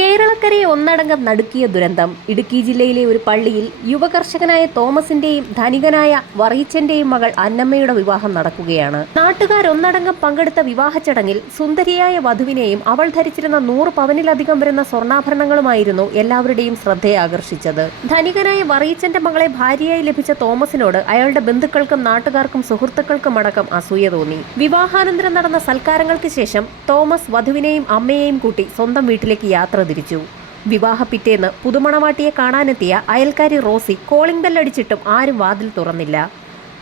കേരളക്കരയെ ഒന്നടങ്കം നടുക്കിയ ദുരന്തം. ഇടുക്കി ജില്ലയിലെ ഒരു പള്ളിയിൽ യുവകർഷകനായ തോമസിന്റെയും ധനികനായ വറീച്ചന്റെയും മകൾ അന്നമ്മയുടെ വിവാഹം നടക്കുകയാണ്. നാട്ടുകാർ ഒന്നടങ്കം പങ്കെടുത്ത വിവാഹ ചടങ്ങിൽ സുന്ദരിയായ വധുവിനെയും അവൾ ധരിച്ചിരുന്ന നൂറ് പവനിലധികം വരുന്ന സ്വർണാഭരണങ്ങളുമായിരുന്നു എല്ലാവരുടെയും ശ്രദ്ധയെ ആകർഷിച്ചത് ധനികനായ വറീച്ചന്റെ മകളെ ഭാര്യയായി ലഭിച്ച തോമസിനോട് അയാളുടെ ബന്ധുക്കൾക്കും നാട്ടുകാർക്കും സുഹൃത്തുക്കൾക്കും അടക്കം അസൂയ തോന്നി. വിവാഹാനന്തരം നടന്ന സൽക്കാരങ്ങൾക്ക് ശേഷം തോമസ് വധുവിനെയും അമ്മയെയും കൂട്ടി സ്വന്തം വീട്ടിലേക്ക് യാത്ര തിരിച്ചു വിവാഹ പിറ്റേന്ന് പുതുമണവാട്ടിയെ കാണാനെത്തിയ അയൽക്കാരി റോസി കോളിംഗ് ബെല്ലടിച്ചിട്ടും ആരും വാതിൽ തുറന്നില്ല.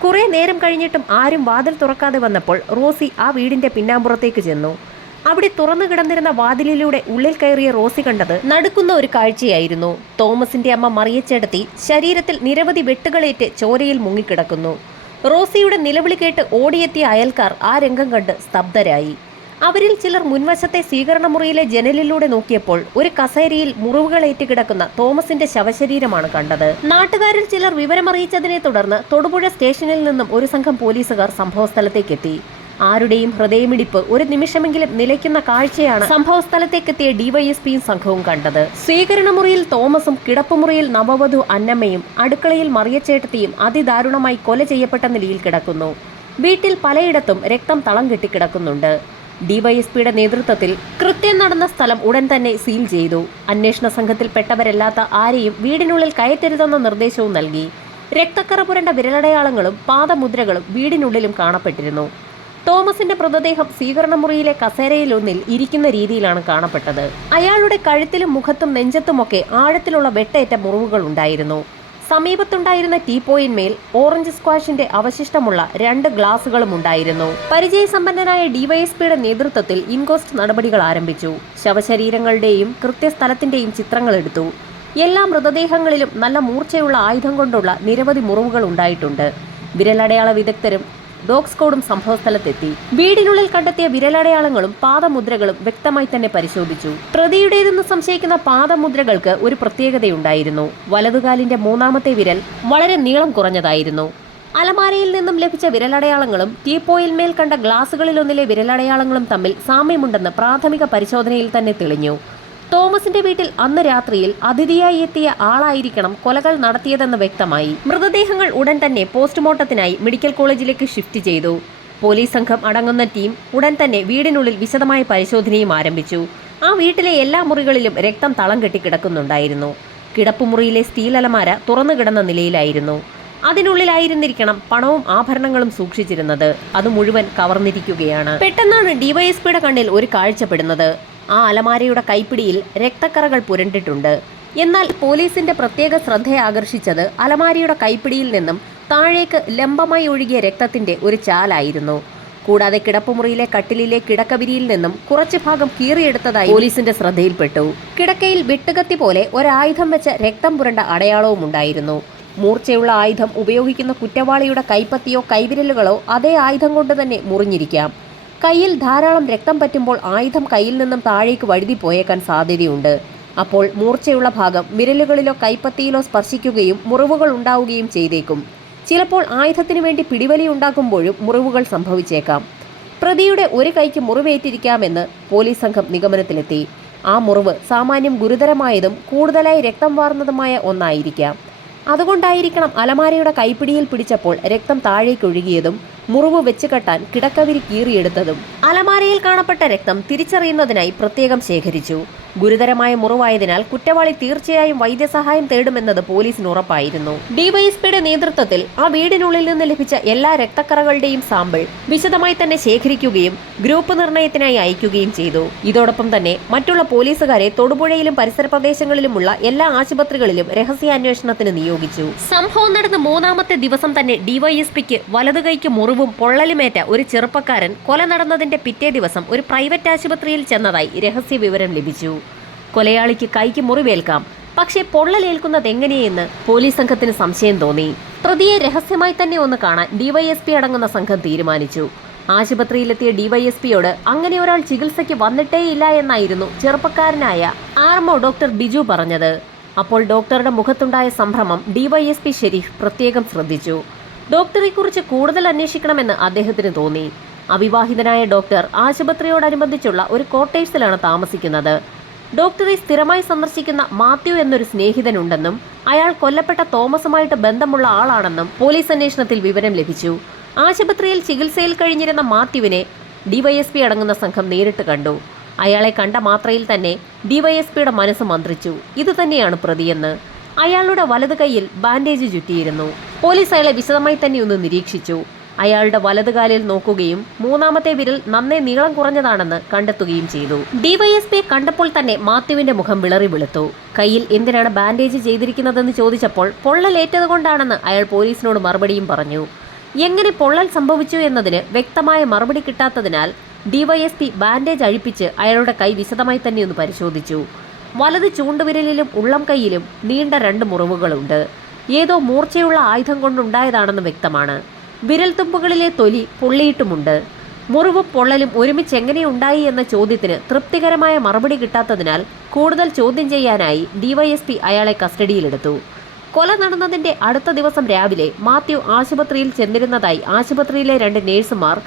കുറേ നേരം കഴിഞ്ഞിട്ടും ആരും വാതിൽ തുറക്കാതെ വന്നപ്പോൾ റോസി ആ വീടിന്റെ പിന്നാമ്പുറത്തേക്ക് ചെന്നു. അവിടെ തുറന്നു കിടന്നിരുന്ന വാതിലിലൂടെ ഉള്ളിൽ കയറിയ റോസി കണ്ടത് നടുക്കുന്ന ഒരു കാഴ്ചയായിരുന്നു. തോമസിന്റെ അമ്മ മറിയച്ചെടുത്തി ശരീരത്തിൽ നിരവധി വെട്ടുകളേറ്റ് ചോരയിൽ മുങ്ങിക്കിടക്കുന്നു. റോസിയുടെ നിലവിളി കേട്ട് ഓടിയെത്തിയ അയൽക്കാർ ആ രംഗം കണ്ട് സ്തബ്ധരായി. അവരിൽ ചിലർ മുൻവശത്തെ സ്വീകരണ മുറിയിലെ ജനലിലൂടെ നോക്കിയപ്പോൾ ഒരു കസേരയിൽ മുറിവുകളേറ്റ് കിടക്കുന്ന തോമസിന്റെ ശവശരീരമാണ് കണ്ടത്. നാട്ടുകാരിൽ ചിലർ വിവരമറിയിച്ചതിനെ തുടർന്ന് തൊടുപുഴ സ്റ്റേഷനിൽ നിന്നും ഒരു സംഘം പോലീസുകാർ സംഭവസ്ഥലത്തേക്കെത്തി. ആരുടെയും ഹൃദയമിടിപ്പ് ഒരു നിമിഷമെങ്കിലും നിലയ്ക്കുന്ന കാഴ്ചയാണ് സംഭവസ്ഥലത്തേക്കെത്തിയ ഡിവൈഎസ്പിയും സംഘവും കണ്ടത്. സ്വീകരണ മുറിയിൽ തോമസും കിടപ്പുമുറിയിൽ നവവധു അന്നമ്മയും അടുക്കളയിൽ മറിയച്ചേട്ടത്തിയും അതിദാരുണമായി കൊല ചെയ്യപ്പെട്ട നിലയിൽ കിടക്കുന്നു. വീട്ടിൽ പലയിടത്തും രക്തം തളം കെട്ടിക്കിടക്കുന്നുണ്ട്. ഡിവൈഎസ്പിയുടെ നേതൃത്വത്തിൽ കൃത്യം നടന്ന സ്ഥലം ഉടൻ തന്നെ സീൽ ചെയ്തു. അന്വേഷണ സംഘത്തിൽപ്പെട്ടവരല്ലാത്ത ആരെയും വീടിനുള്ളിൽ കയറ്റരുതെന്ന നിർദ്ദേശവും നൽകി. രക്തക്കറ പുരണ്ട വിരലടയാളങ്ങളും പാദമുദ്രകളും വീടിനുള്ളിലും കാണപ്പെട്ടിരുന്നു. തോമസിന്റെ മൃതദേഹം സ്വീകരണ മുറിയിലെ കസേരയിലൊന്നിൽ ഇരിക്കുന്ന രീതിയിലാണ് കാണപ്പെട്ടത്. അയാളുടെ കഴുത്തിലും മുഖത്തും നെഞ്ചത്തുമൊക്കെ ആഴത്തിലുള്ള വെട്ടേറ്റ മുറിവുകൾ ഉണ്ടായിരുന്നു. സമീപത്തുണ്ടായിരുന്ന ടീപ്പോയിന്മേൽ ഓറഞ്ച് സ്ക്വാഷിന്റെ അവശിഷ്ടമുള്ള രണ്ട് ഗ്ലാസുകളും ഉണ്ടായിരുന്നു. പരിചയസമ്പന്നനായ ഡിവൈഎസ്പിയുടെ നേതൃത്വത്തിൽ ഇൻകോസ്റ്റ് നടപടികൾ ആരംഭിച്ചു. ശവശരീരങ്ങളുടെയും കൃത്യസ്ഥലത്തിന്റെയും ചിത്രങ്ങൾ എടുത്തു. എല്ലാ മൃതദേഹങ്ങളിലും നല്ല മൂർച്ചയുള്ള ആയുധം കൊണ്ടുള്ള നിരവധി മുറിവുകൾ ഉണ്ടായിട്ടുണ്ട്. വിരലടയാള വിദഗ്ധരും ഡോഗ് സ്കോഡും സംഭവസ്ഥലത്തെത്തി. വീടിനുള്ളിൽ കണ്ടെത്തിയ വിരലടയാളങ്ങളും പാദമുദ്രകളും വ്യക്തമായി തന്നെ പരിശോധിച്ചു. പ്രതിയുടേതെന്ന് സംശയിക്കുന്ന പാദമുദ്രകൾക്ക് ഒരു പ്രത്യേകതയുണ്ടായിരുന്നു. വലതുകാലിന്റെ മൂന്നാമത്തെ വിരൽ വളരെ നീളം കുറഞ്ഞതായിരുന്നു. അലമാരയിൽ നിന്നും ലഭിച്ച വിരലടയാളങ്ങളും ടീപ്പോയിൽമേൽ കണ്ട ഗ്ലാസുകളിലൊന്നിലെ വിരലടയാളങ്ങളും തമ്മിൽ സാമ്യമുണ്ടെന്ന് പ്രാഥമിക പരിശോധനയിൽ തന്നെ തെളിഞ്ഞു. തോമസിന്റെ വീട്ടിൽ അന്ന് രാത്രിയിൽ അതിഥിയായി എത്തിയ ആളായിരിക്കണം കൊലകൾ നടത്തിയതെന്ന് വ്യക്തമായി. മൃതദേഹങ്ങൾ ഉടൻ തന്നെ പോസ്റ്റ്മോർട്ടത്തിനായി മെഡിക്കൽ കോളേജിലേക്ക് ഷിഫ്റ്റ് ചെയ്തു. പോലീസ് സംഘം അടങ്ങുന്ന ടീം ഉടൻ തന്നെ വീടിനുള്ളിൽ വിശദമായ പരിശോധനയും ആരംഭിച്ചു. ആ വീട്ടിലെ എല്ലാ മുറികളിലും രക്തം തളം കെട്ടിക്കിടക്കുന്നുണ്ടായിരുന്നു കിടപ്പുമുറിയിലെ സ്റ്റീൽ അലമാര തുറന്നു കിടന്ന നിലയിലായിരുന്നു. അതിനുള്ളിലായിരുന്നിരിക്കണം പണവും ആഭരണങ്ങളും സൂക്ഷിച്ചിരുന്നത്. അത് മുഴുവൻ കവർന്നിരിക്കുകയാണ്. പെട്ടെന്നാണ് ഡിവൈഎസ്പിയുടെ കണ്ണിൽ ഒരു കാഴ്ചപ്പെടുന്നത്. ആ അലമാരയുടെ കൈപ്പിടിയിൽ രക്തക്കറകൾ പുരണ്ടിട്ടുണ്ട്. എന്നാൽ പോലീസിന്റെ പ്രത്യേക ശ്രദ്ധയെ ആകർഷിച്ചത് അലമാരയുടെ കൈപ്പിടിയിൽ നിന്നും താഴേക്ക് ലംബമായി ഒഴുകിയ രക്തത്തിന്റെ ഒരു ചാലായിരുന്നു. കൂടാതെ കിടപ്പുമുറിയിലെ കട്ടിലിലെ കിടക്കവിരിയിൽ നിന്നും കുറച്ചു ഭാഗം കീറിയെടുത്തതായി പോലീസിന്റെ ശ്രദ്ധയിൽപ്പെട്ടു. കിടക്കയിൽ വെട്ടുകത്തി പോലെ ഒരായുധം വെച്ച രക്തം പുരണ്ട അടയാളവും ഉണ്ടായിരുന്നു. മൂർച്ചയുള്ള ആയുധം ഉപയോഗിക്കുന്ന കുറ്റവാളിയുടെ കൈപ്പത്തിയോ കൈവിരലുകളോ അതേ ആയുധം കൊണ്ട് തന്നെ മുറിഞ്ഞിരിക്കാം. കയ്യിൽ ധാരാളം രക്തം പറ്റുമ്പോൾ ആയുധം കയ്യിൽ നിന്നും താഴേക്ക് വഴുതി പോയേക്കാൻ സാധ്യതയുണ്ട്. അപ്പോൾ മൂർച്ചയുള്ള ഭാഗം വിരലുകളിലോ കൈപ്പത്തിയിലോ സ്പർശിക്കുകയും മുറിവുകൾ ഉണ്ടാവുകയും ചെയ്തേക്കും. ചിലപ്പോൾ ആയുധത്തിനു വേണ്ടി പിടിവലി ഉണ്ടാക്കുമ്പോഴും മുറിവുകൾ സംഭവിച്ചേക്കാം. പ്രതിയുടെ ഒരു കൈക്ക് മുറിവേറ്റിരിക്കാമെന്ന് പോലീസ് സംഘം നിഗമനത്തിലെത്തി. ആ മുറിവ് സാമാന്യം ഗുരുതരമായതും കൂടുതലായി രക്തം വാർന്നതുമായ ഒന്നായിരിക്കാം. അതുകൊണ്ടായിരിക്കണം അലമാരയുടെ കൈപ്പിടിയിൽ പിടിച്ചപ്പോൾ രക്തം താഴേക്കൊഴുകിയതും മുറിവ് വെച്ച് കെട്ടാൻ കിടക്കവിരി കീറിയെടുത്തതും അലമാരയിൽ കാണപ്പെട്ട രക്തം തിരിച്ചറിയുന്നതിനായി പ്രത്യേകം ശേഖരിച്ചു. ഗുരുതരമായ മുറിവായതിനാൽ കുറ്റവാളി തീർച്ചയായും വൈദ്യസഹായം തേടുമെന്നത് പോലീസിന് ഉറപ്പായിരുന്നു. ഡിവൈഎസ്പിയുടെ നേതൃത്വത്തിൽ ആ വീടിനുള്ളിൽ നിന്ന് ലഭിച്ച എല്ലാ രക്തക്കറകളുടെയും സാമ്പിൾ വിശദമായി തന്നെ ശേഖരിക്കുകയും ഗ്രൂപ്പ് നിർണയത്തിനായി അയക്കുകയും ചെയ്തു. ഇതോടൊപ്പം തന്നെ മറ്റുള്ള പോലീസുകാരെ തൊടുപുഴയിലും പരിസര പ്രദേശങ്ങളിലുമുള്ള എല്ലാ ആശുപത്രികളിലും രഹസ്യാന്വേഷണത്തിന് നിയോഗിച്ചു. സംഭവം നടന്ന മൂന്നാമത്തെ ദിവസം തന്നെ ഡിവൈഎസ്പിക്ക് വലതുകൈക്ക് മുറിവും പൊള്ളലുമേറ്റ ഒരു ചെറുപ്പക്കാരൻ കൊല നടന്നതിന്റെ പിറ്റേ ദിവസം ഒരു പ്രൈവറ്റ് ആശുപത്രിയിൽ ചെന്നതായി രഹസ്യ വിവരം ലഭിച്ചു. കൊലയാളിക്ക് കൈക്ക് മുറിവേൽക്കാം. പക്ഷേ പൊള്ളലേൽക്കുന്നത് എങ്ങനെയെന്ന് പോലീസ് സംഘത്തിന് സംശയം തോന്നി. പ്രതിയെ രഹസ്യമായി തന്നെ ഒന്ന് കാണാൻ ഡിവൈഎസ്പി അടങ്ങുന്ന സംഘം തീരുമാനിച്ചു. ആശുപത്രിയിലെത്തിയ ഡിവൈഎസ്പിയോട് അങ്ങനെ ഒരാൾ ചികിത്സയ്ക്ക് വന്നിട്ടേയില്ല എന്നായിരുന്നു ചെറുപ്പക്കാരനായ ആർമോ ഡോക്ടർ ബിജു പറഞ്ഞത്. അപ്പോൾ ഡോക്ടറുടെ മുഖത്തുണ്ടായ സംഭ്രമം ഡിവൈഎസ്പി ഷെരീഫ് പ്രത്യേകം ശ്രദ്ധിച്ചു. ഡോക്ടറെക്കുറിച്ച് കൂടുതൽ അന്വേഷിക്കണമെന്ന് അദ്ദേഹത്തിന് തോന്നി. അവിവാഹിതനായ ഡോക്ടർ ആശുപത്രിയോടനുബന്ധിച്ചുള്ള ഒരു ക്വാർട്ടേഴ്സിലാണ് താമസിക്കുന്നത്. ഡോക്ടറെ സ്ഥിരമായി സന്ദർശിക്കുന്ന മാത്യു എന്നൊരു സ്നേഹിതനുണ്ടെന്നും അയാൾ കൊല്ലപ്പെട്ട തോമസുമായിട്ട് ബന്ധമുള്ള ആളാണെന്നും പോലീസ് അന്വേഷണത്തിൽ വിവരം ലഭിച്ചു. ആശുപത്രിയിൽ ചികിത്സയിൽ കഴിഞ്ഞിരുന്ന മാത്യുവിനെ ഡിവൈഎസ്പി അടങ്ങുന്ന സംഘം നേരിട്ട് കണ്ടു. അയാളെ കണ്ട മാത്രയിൽ തന്നെ ഡിവൈഎസ്പിയുടെ മനസ്സ് മന്ത്രിച്ചു. ഇതുതന്നെയാണ് പ്രതിയെന്ന്. അയാളുടെ വലത് കൈയിൽ ബാൻഡേജ് ചുറ്റിയിരുന്നു. പോലീസ് അയാളെ വിശദമായി തന്നെ ഒന്ന് നിരീക്ഷിച്ചു. അയാളുടെ വലതുകാലിൽ നോക്കുകയും മൂന്നാമത്തെ വിരൽ നന്നേ നീളം കുറഞ്ഞതാണെന്ന് കണ്ടെത്തുകയും ചെയ്തു. ഡിവൈഎസ്പി കണ്ടപ്പോൾ തന്നെ മാത്യുവിന്റെ മുഖം വിളറി വെളുത്തു. കയ്യിൽ എന്തിനാണ് ബാൻഡേജ് ചെയ്തിരിക്കുന്നതെന്ന് ചോദിച്ചപ്പോൾ പൊള്ളലേറ്റത് കൊണ്ടാണെന്ന് അയാൾ പോലീസിനോട് മറുപടിയും പറഞ്ഞു. എങ്ങനെ പൊള്ളൽ സംഭവിച്ചു എന്നതിന് വ്യക്തമായ മറുപടി കിട്ടാത്തതിനാൽ ഡിവൈഎസ്പി ബാൻഡേജ് അഴിപ്പിച്ച് അയാളുടെ കൈ വിശദമായി തന്നെ ഒന്ന് പരിശോധിച്ചു. വലത് ചൂണ്ടുവിരലിലും ഉള്ളം കൈയിലും നീണ്ട രണ്ട് മുറിവുകളുണ്ട്. ഏതോ മൂർച്ചയുള്ള ആയുധം കൊണ്ടുണ്ടായതാണെന്ന് വ്യക്തമാണ്. വിരൽത്തുമ്പുകളിലെ തൊലി പൊള്ളിയിട്ടുമുണ്ട്. മുറിവും പൊള്ളലും ഒരുമിച്ച് എങ്ങനെ ഉണ്ടായി എന്ന ചോദ്യത്തിന് തൃപ്തികരമായ മറുപടി കിട്ടാത്തതിനാൽ കൂടുതൽ ചോദ്യം ചെയ്യാനായി ഡിവൈഎസ്പി അയാളെ കസ്റ്റഡിയിലെടുത്തു. കൊല നടന്നതിന്റെ അടുത്ത ദിവസം രാവിലെ മാത്യു ആശുപത്രിയിൽ ചെന്നിരുന്നതായി ആശുപത്രിയിലെ രണ്ട് നേഴ്സുമാർ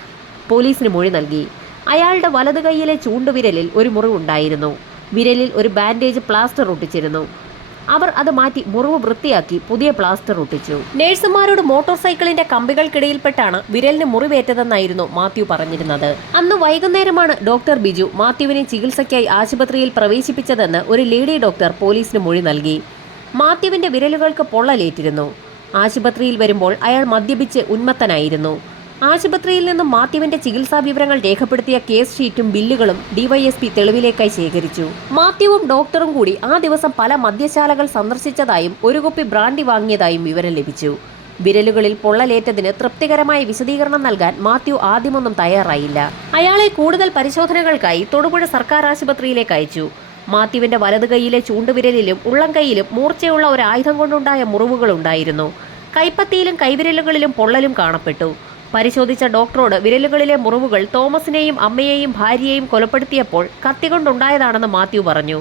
പോലീസിന് മൊഴി നൽകി. അയാളുടെ വലതു കൈയിലെ ചൂണ്ടുവിരലിൽ ഒരു മുറിവുണ്ടായിരുന്നു. വിരലിൽ ഒരു ബാൻഡേജ് പ്ലാസ്റ്റർ ഒട്ടിച്ചിരുന്നു. അവർ അത് മാറ്റി മുറിവ് വൃത്തിയാക്കി പുതിയ പ്ലാസ്റ്റർ ഒട്ടിച്ചു. നേഴ്സുമാരോട് മോട്ടോർ സൈക്കിളിന്റെ കമ്പികൾക്കിടയിൽപ്പെട്ടാണ് വിരലിന് മുറിവേറ്റതെന്നായിരുന്നു മാത്യു പറഞ്ഞിരുന്നത്. അന്ന് വൈകുന്നേരമാണ് ഡോക്ടർ ബിജു മാത്യുവിനെ ചികിത്സയ്ക്കായി ആശുപത്രിയിൽ പ്രവേശിപ്പിച്ചതെന്ന് ഒരു ലേഡി ഡോക്ടർ പോലീസിന് മൊഴി നൽകി. മാത്യുവിന്റെ വിരലുകൾക്ക് പൊള്ളലേറ്റിരുന്നു. ആശുപത്രിയിൽ വരുമ്പോൾ അയാൾ മദ്യപിച്ച് ഉന്മത്തനായിരുന്നു. ആശുപത്രിയിൽ നിന്നും മാത്യുവിന്റെ ചികിത്സാ വിവരങ്ങൾ രേഖപ്പെടുത്തിയ കേസ് ഷീറ്റും ബില്ലുകളും ഡിവൈഎസ്പി തെളിവിലേക്കായി ശേഖരിച്ചു. മാത്യുവും ഡോക്ടറും കൂടി ആ ദിവസം പല മദ്യശാലകൾ സന്ദർശിച്ചതായും ഒരു കുപ്പി ബ്രാൻഡി വാങ്ങിയതായും വിവരം ലഭിച്ചു. വിരലുകളിൽ പൊള്ളലേറ്റതിന് തൃപ്തികരമായ വിശദീകരണം നൽകാൻ മാത്യു ആദ്യമൊന്നും തയ്യാറായില്ല. അയാളെ കൂടുതൽ പരിശോധനകൾക്കായി തൊടുപുഴ സർക്കാർ ആശുപത്രിയിലേക്ക് അയച്ചു. മാത്യുവിന്റെ വലതു കൈയിലെ ചൂണ്ടുവിരലിലും ഉള്ളം കൈയിലും മൂർച്ചയുള്ള ഒരു ആയുധം കൊണ്ടുണ്ടായ മുറിവുകളുണ്ടായിരുന്നു. കൈപ്പത്തിയിലും കൈവിരലുകളിലും പൊള്ളലും കാണപ്പെട്ടു. പരിശോധിച്ച ഡോക്ടറോട് വിരലുകളിലെ മുറിവുകൾ തോമസിനെയും അമ്മയെയും ഭാര്യയെയും കൊലപ്പെടുത്തിയപ്പോൾ കത്തികൊണ്ടുണ്ടായതാണെന്ന് മാത്യു പറഞ്ഞു.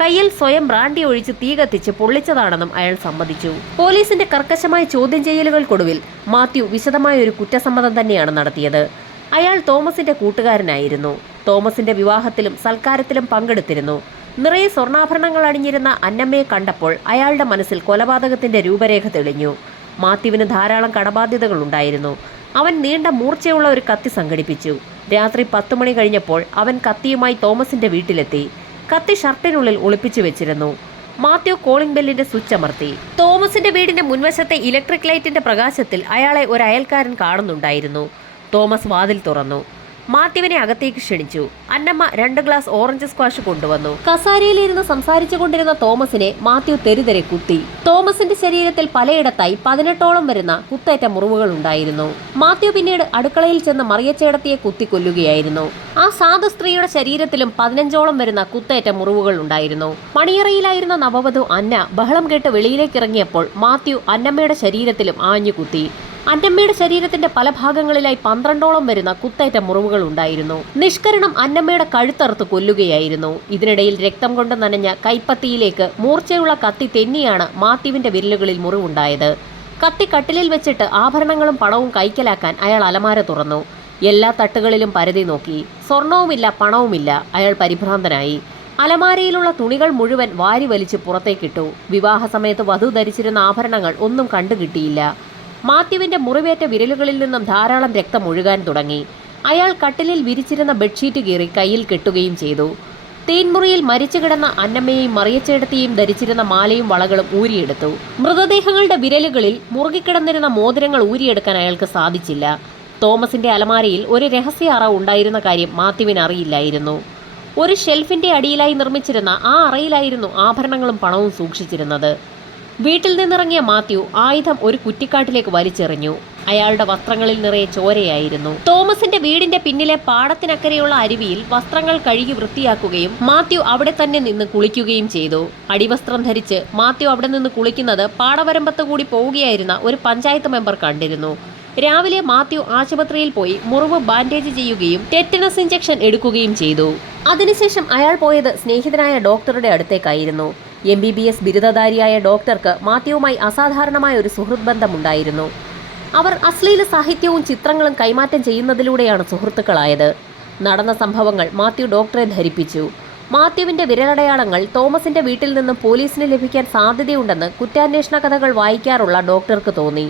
കയ്യിൽ സ്വയം ബ്രാൻഡി ഒഴിച്ച് തീ കത്തിച്ച് പൊള്ളിച്ചതാണെന്നും അയാൾ സമ്മതിച്ചു. പോലീസിന്റെ കർക്കശമായ ചോദ്യം ചെയ്യലുകൾക്കൊടുവിൽ മാത്യു വിശദമായ ഒരു കുറ്റസമ്മതം തന്നെയാണ് നടത്തിയത്. അയാൾ തോമസിന്റെ കൂട്ടുകാരനായിരുന്നു. തോമസിന്റെ വിവാഹത്തിലും സൽക്കാരത്തിലും പങ്കെടുത്തിരുന്നു. നിറയെ സ്വർണാഭരണങ്ങൾ അണിഞ്ഞിരുന്ന അന്നമ്മയെ കണ്ടപ്പോൾ അയാളുടെ മനസ്സിൽ കൊലപാതകത്തിന്റെ രൂപരേഖ തെളിഞ്ഞു. മാത്യുവിന് ധാരാളം കടബാധ്യതകൾ ഉണ്ടായിരുന്നു അവൻ നീണ്ട മൂർച്ചയുള്ള ഒരു കത്തി സംഘടിപ്പിച്ചു. രാത്രി പത്തു മണി കഴിഞ്ഞപ്പോൾ അവൻ കത്തിയുമായി തോമസിന്റെ വീട്ടിലെത്തി. കത്തി ഷർട്ടിനുള്ളിൽ ഒളിപ്പിച്ചു വെച്ചിരുന്നു. മാത്യു കോളിംഗ് ബെല്ലിന്റെ സ്വിച്ച് അമർത്തി. തോമസിന്റെ വീടിന്റെ മുൻവശത്തെ ഇലക്ട്രിക് ലൈറ്റിന്റെ പ്രകാശത്തിൽ അയാളെ ഒരു അയൽക്കാരൻ കാണുന്നുണ്ടായിരുന്നു. തോമസ് വാതിൽ തുറന്നു. മാത്യുവിനെ അകത്തേക്ക് ക്ഷണിച്ചു. അന്നമ്മ രണ്ട് ഗ്ലാസ് ഓറഞ്ച് സ്ക്വാഷ് കൊണ്ടുവന്നു. കസാരയിലിരുന്ന് സംസാരിച്ചു കൊണ്ടിരുന്ന തോമസിനെ മാത്യു തെരുതെരെ കുത്തി. തോമസിന്റെ ശരീരത്തിൽ പലയിടത്തായി പതിനെട്ടോളം വരുന്ന കുത്തേറ്റ മുറിവുകൾ ഉണ്ടായിരുന്നു മാത്യു പിന്നീട് അടുക്കളയിൽ ചെന്ന് മറിയച്ചേടത്തിയെ കുത്തിക്കൊല്ലുകയായിരുന്നു. ആ സാധു സ്ത്രീയുടെ ശരീരത്തിലും പതിനഞ്ചോളം വരുന്ന കുത്തേറ്റ മുറിവുകൾ ഉണ്ടായിരുന്നു മണിയറയിലായിരുന്ന നവവധു അന്ന ബഹളം കേട്ട് വെളിയിലേക്ക് ഇറങ്ങിയപ്പോൾ മാത്യു അന്നമ്മയുടെ ശരീരത്തിലും ആഞ്ഞു കുത്തി അന്നമ്മയുടെ ശരീരത്തിന്റെ പല ഭാഗങ്ങളിലായി പന്ത്രണ്ടോളം വരുന്ന കുത്തേറ്റ മുറിവുകൾ ഉണ്ടായിരുന്നു. നിഷ്കരണം അന്നമ്മയുടെ കഴുത്തറുത്ത് കൊല്ലുകയായിരുന്നു. ഇതിനിടയിൽ രക്തം കൊണ്ട് നനഞ്ഞ കൈപ്പത്തിയിലേക്ക് മൂർച്ചയുള്ള കത്തി തെന്നിയാണ് മാത്യുവിന്റെ വിരലുകളിൽ മുറിവുണ്ടായത്. കത്തി കട്ടിലിൽ വെച്ചിട്ട് ആഭരണങ്ങളും പണവും കൈക്കലാക്കാൻ അയാൾ അലമാര തുറന്നു. എല്ലാ തട്ടുകളിലും പരതി നോക്കി. സ്വർണവുമില്ല പണവുമില്ല അയാൾ പരിഭ്രാന്തനായി. അലമാരയിലുള്ള തുണികൾ മുഴുവൻ വാരി വലിച്ച് പുറത്തേക്കിട്ടു. വിവാഹ സമയത്ത് വധു ധരിച്ചിരുന്ന ആഭരണങ്ങൾ ഒന്നും കണ്ടുകിട്ടിയില്ല. മാത്യുവിന്റെ മുറിവേറ്റ വിരലുകളിൽ നിന്നും ധാരാളം രക്തം ഒഴുകാൻ തുടങ്ങി. അയാൾ കട്ടിലിൽ വിരിച്ചിരുന്ന ബെഡ്ഷീറ്റ് കീറി കയ്യിൽ കെട്ടുകയും ചെയ്തു. തേൻമുറിയിൽ മരിച്ചു കിടന്ന അന്നമ്മയെയും മറിയച്ചേടത്തെയും ധരിച്ചിരുന്ന മാലയും വളകളും ഊരിയെടുത്തു. മൃതദേഹങ്ങളുടെ വിരലുകളിൽ മുറുകിക്കിടന്നിരുന്ന മോതിരങ്ങൾ ഊരിയെടുക്കാൻ അയാൾക്ക് സാധിച്ചില്ല. തോമസിന്റെ അലമാരയിൽ ഒരു രഹസ്യ അറ ഉണ്ടായിരുന്ന കാര്യം മാത്യുവിന് അറിയില്ലായിരുന്നു. ഒരു ഷെൽഫിന്റെ അടിയിലായി നിർമ്മിച്ചിരുന്ന ആ അറയിലായിരുന്നു ആഭരണങ്ങളും പണവും സൂക്ഷിച്ചിരുന്നത്. വീട്ടിൽ നിന്നിറങ്ങിയ മാത്യു ആയുധം ഒരു കുറ്റിക്കാട്ടിലേക്ക് വലിച്ചെറിഞ്ഞു. അയാളുടെ വസ്ത്രങ്ങളിൽ നിറയെ ചോരയായിരുന്നു. തോമസിന്റെ വീടിന്റെ പിന്നിലെ പാടത്തിനക്കരെയുള്ള അരുവിയിൽ വസ്ത്രങ്ങൾ കഴുകി വൃത്തിയാക്കുകയും മാത്യു അവിടെ തന്നെ നിന്ന് കുളിക്കുകയും ചെയ്തു. അടിവസ്ത്രം ധരിച്ച് മാത്യു അവിടെ നിന്ന് കുളിക്കുന്നത് പാടവരമ്പത്ത് കൂടി പോവുകയായിരുന്ന ഒരു പഞ്ചായത്ത് മെമ്പർ കണ്ടിരുന്നു. രാവിലെ മാത്യു ആശുപത്രിയിൽ പോയി മുറിവ് ബാൻഡേജ് ചെയ്യുകയും ടെറ്റനസ് ഇഞ്ചക്ഷൻ എടുക്കുകയും ചെയ്തു. അതിനുശേഷം അയാൾ പോയത് സ്നേഹിതനായ ഡോക്ടറുടെ അടുത്തേക്കായിരുന്നു. എം ബി ബി എസ് ബിരുദധാരിയായ ഡോക്ടർക്ക് മാത്യുവുമായി അസാധാരണമായ ഒരു സുഹൃത്ത് ബന്ധമുണ്ടായിരുന്നു. അവർ അശ്ലീല സാഹിത്യവും ചിത്രങ്ങളും കൈമാറ്റം ചെയ്യുന്നതിലൂടെയാണ് സുഹൃത്തുക്കളായത്. നടന്ന സംഭവങ്ങൾ മാത്യു ഡോക്ടറെ ധരിപ്പിച്ചു. മാത്യുവിന്റെ വിരലടയാളങ്ങൾ തോമസിന്റെ വീട്ടിൽ നിന്നും പോലീസിന് ലഭിക്കാൻ സാധ്യതയുണ്ടെന്ന് കുറ്റാന്വേഷണ കഥകൾ വായിക്കാറുള്ള ഡോക്ടർക്ക് തോന്നി.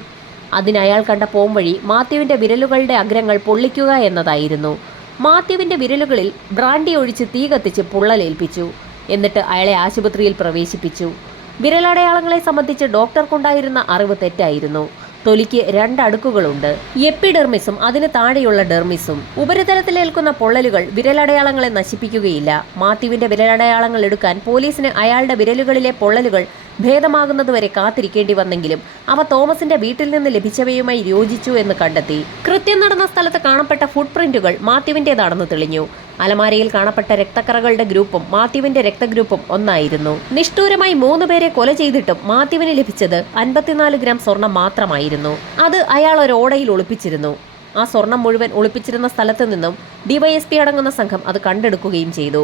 അതിന് അയാൾ കണ്ട പോംവഴി മാത്യുവിന്റെ വിരലുകളുടെ അഗ്രങ്ങൾ പൊള്ളിക്കുക എന്നതായിരുന്നു. മാത്യുവിന്റെ വിരലുകളിൽ ബ്രാൻഡി ഒഴിച്ച് തീ കത്തിച്ച് പൊള്ളലേൽപ്പിച്ചു. എന്നിട്ട് അയാളെ ആശുപത്രിയിൽ പ്രവേശിപ്പിച്ചു. വിരലടയാളങ്ങളെ സംബന്ധിച്ച് ഡോക്ടർക്കുണ്ടായിരുന്ന അറിവ് തെറ്റായിരുന്നു. തൊലിക്ക് രണ്ട് അടുക്കുകളുണ്ട്. എപ്പിഡെർമിസും അതിന് താഴെയുള്ള ഡെർമിസും. ഉപരിതലത്തിലേൽക്കുന്ന പൊള്ളലുകൾ വിരലടയാളങ്ങളെ നശിപ്പിക്കുകയില്ല. മാത്യുവിന്റെ വിരലടയാളങ്ങൾ എടുക്കാൻ പോലീസിന് അയാളുടെ വിരലുകളിലെ പൊള്ളലുകൾ ഭേദമാകുന്നതുവരെ കാത്തിരിക്കേണ്ടി വന്നെങ്കിലും അവ തോമസിന്റെ വീട്ടിൽ നിന്ന് ലഭിച്ചവയുമായി യോജിച്ചു എന്ന് കണ്ടെത്തി. കൃത്യം നടന്ന സ്ഥലത്ത് കാണപ്പെട്ട ഫുട് പ്രിന്റുകൾ മാത്യുവിന്റേതാണെന്ന് തെളിഞ്ഞു. അലമാരയിൽ കാണപ്പെട്ട രക്തക്കറകളുടെ ഗ്രൂപ്പും മാത്യുവിന്റെ രക്തഗ്രൂപ്പും ഒന്നായിരുന്നു. നിഷ്ഠൂരമായി മൂന്ന് പേരെ കൊല ചെയ്തിട്ടും മാത്യുവിന് ലഭിച്ചത് അൻപത്തിനാല് ഗ്രാം സ്വർണം മാത്രമായിരുന്നു. അത് അയാൾ ഒരു ഓടയിൽ ഒളിപ്പിച്ചിരുന്നു. ആ സ്വർണം മുഴുവൻ ഒളിപ്പിച്ചിരുന്ന സ്ഥലത്ത് നിന്നും ഡിവൈഎസ്പി അടങ്ങുന്ന സംഘം അത് കണ്ടെടുക്കുകയും ചെയ്തു.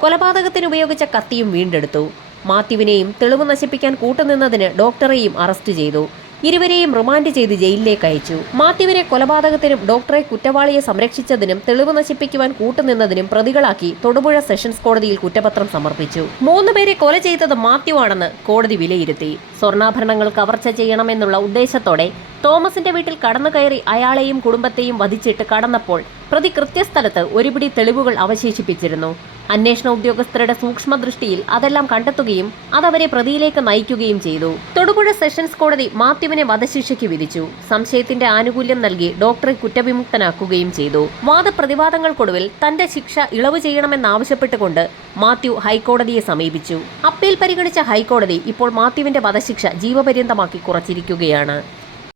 കൊലപാതകത്തിന് ഉപയോഗിച്ച കത്തിയും വീണ്ടെടുത്തു. മാത്യുവിനെയും തെളിവ് നശിപ്പിക്കാൻ കൂട്ടുനിന്നതിന് ഡോക്ടറെയും അറസ്റ്റ് ചെയ്തു. ഇരുവരെയും റിമാൻഡ് ചെയ്ത് ജയിലിലേക്ക് അയച്ചു. മാത്യുവിനെ കൊലപാതകത്തിനും ഡോക്ടറെ കുറ്റവാളിയെ സംരക്ഷിച്ചതിനും തെളിവ് നശിപ്പിക്കുവാൻ കൂട്ടുനിന്നതിനും പ്രതികളാക്കി തൊടുപുഴ സെഷൻസ് കോടതിയിൽ കുറ്റപത്രം സമർപ്പിച്ചു. മൂന്നുപേരെ കൊല ചെയ്തത് മാത്യു ആണെന്ന് കോടതി വിലയിരുത്തി. സ്വർണാഭരണങ്ങൾ കവർച്ച ചെയ്യണമെന്നുള്ള ഉദ്ദേശത്തോടെ തോമസിന്റെ വീട്ടിൽ കടന്നു കയറി അയാളെയും കുടുംബത്തെയും വധിച്ചിട്ട് കടന്നപ്പോൾ പ്രതി കൃത്യസ്ഥലത്ത് ഒരുപിടി തെളിവുകൾ അവശേഷിപ്പിച്ചിരുന്നു. അന്വേഷണ ഉദ്യോഗസ്ഥരുടെ സൂക്ഷ്മ ദൃഷ്ടിയിൽ അതെല്ലാം കണ്ടെത്തുകയും അതവരെ പ്രതിയിലേക്ക് നയിക്കുകയും ചെയ്തു. തൊടുപുഴ സെഷൻസ് കോടതി മാത്യുവിനെ വധശിക്ഷയ്ക്ക് വിധിച്ചു. സംശയത്തിന്റെ ആനുകൂല്യം നൽകി ഡോക്ടറെ കുറ്റവിമുക്തനാക്കുകയും ചെയ്തു. വാദപ്രതിവാദങ്ങൾക്കൊടുവിൽ തന്റെ ശിക്ഷ ഇളവ് ചെയ്യണമെന്നാവശ്യപ്പെട്ടുകൊണ്ട് മാത്യു ഹൈക്കോടതിയെ സമീപിച്ചു. അപ്പീൽ പരിഗണിച്ച ഹൈക്കോടതി ഇപ്പോൾ മാത്യുവിന്റെ വധശിക്ഷ ജീവപര്യന്തമാക്കി കുറച്ചിരിക്കുകയാണ്.